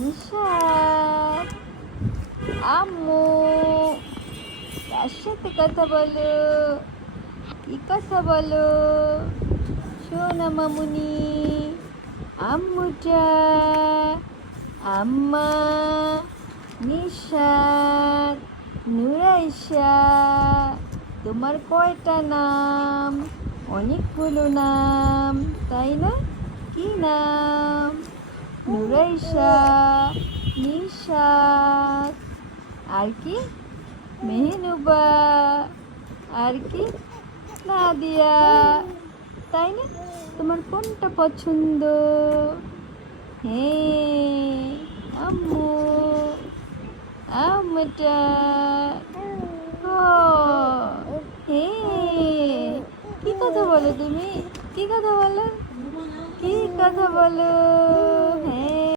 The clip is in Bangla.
নিশাদ, আম্মু, কার সাথে কথা বলো? কি কথা বলো? সোনা মামুনি, আম্মুটা, আম্মা, নিশাদ, নুরাইশা। তোমার কয়টা নাম? অনেকগুলো নাম, তাই না? কি নাম? নুরাইশা, নিশাদ, আর কি? মেহনুবা, আর কি? নাদিয়া, তাই না? তোমার কোনটা পছন্দ? হ্যাঁ, আম্মু, আম্মুটা। হ্যাঁ, কি কথা বলো তুমি? কি কথা বলো? কি কথা বলো?